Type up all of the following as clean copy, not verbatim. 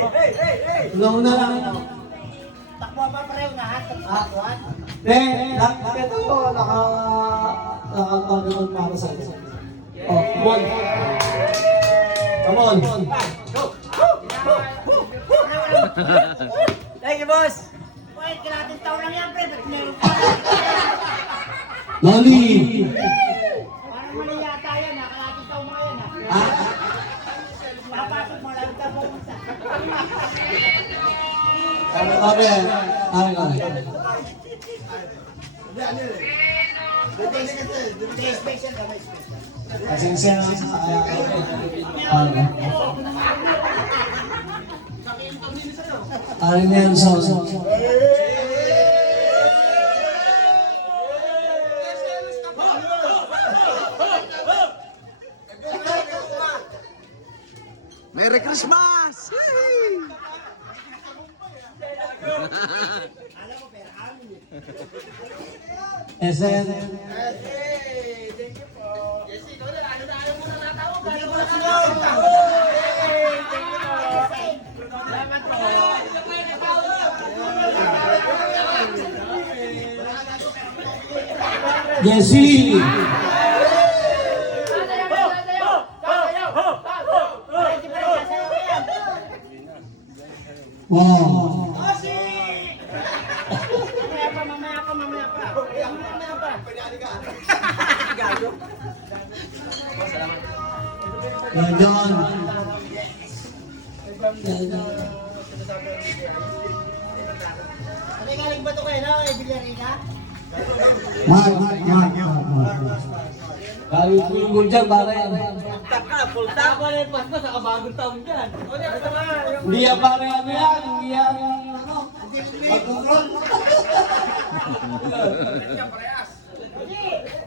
Tulong na lang. Takbo pa pareho na hat. Takbuhan. Ito po, nakakagawan para sa iyo. Oh, come on. Come on. Thank you, boss. Uy, kailangan taon lang yan, pre. Meron pa. Loli! Parang mali yata yan, ha? Kailangan taon mo yan, ha? Papasok mo lang ka po. Sabi, May special ka, may special. Pasensya na sa Ari na yan, so. Merry Christmas! Esen. Jesse. Wow. Mamaya pa. Yan, John. Ano galing ba ito kayo, no? Villarina? Mark. Galing ko dyan, para yan. Pulta ko na yung Pasko sa kabagong taon dyan. Hindi yan para yan yan. Hindi yan, ano. Magkukulon.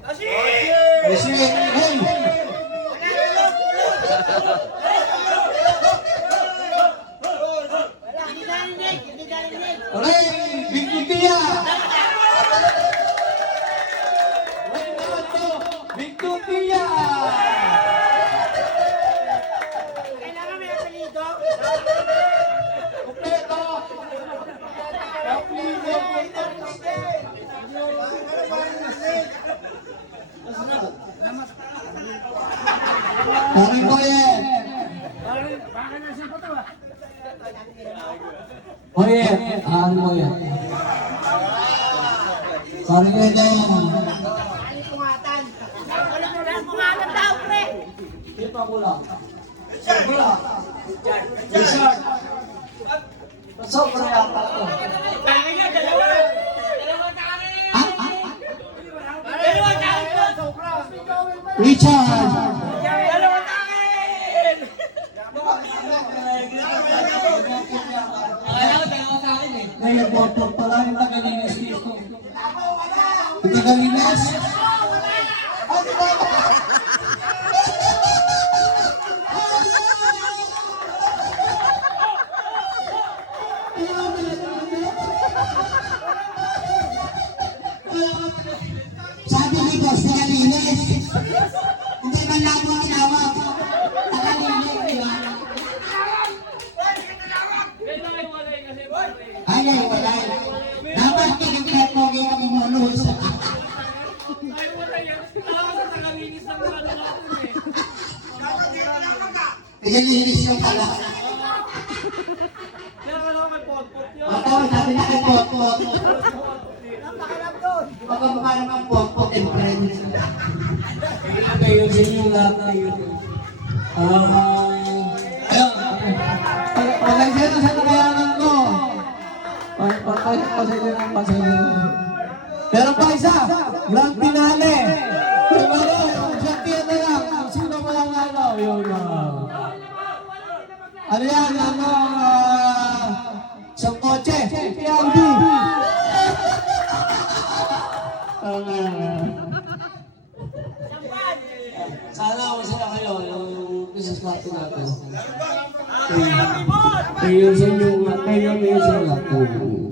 Kasi, hey! Wala, hindi narinig. Ray! Big Tutia! Ray naman to! Big Tutia! Kailangan may apelido. Kompleto! Apelido! Parang ko yan! Baka nasa ko ito, ah. Oye, ano mo yan? Sorry ko yan. Ano pungatan? Wala mo lang pungatan daw, pre. Ipa ko lang. Sobra. Richard. Sobra yata to. Richard. Ngayon, boto pala yung Tagalinis dito. Yung Tagalinis? Sabi ni Boss, Tagalinis. Hindi man lang mo tinawag. Tagalinis, di ba? Ay, wala. Dapat kinagkat mo yung mamulus. Tagalinis yung pala. Ako, sabi na kay Potpot. Baka baka naman Potpot and friends. Kayo sa inyo lahat na yun. Ayun. Pagkaisya na sa nakayanan ko. Pasensya. Pero pa isa, grand finale. Tumalo, champion na lang. Sino mo lang ano? Ano yan? Isang kotse. PRD. Sana masaya kayo yung business natin natin. Kayo sa inyo, kayo sa inyo.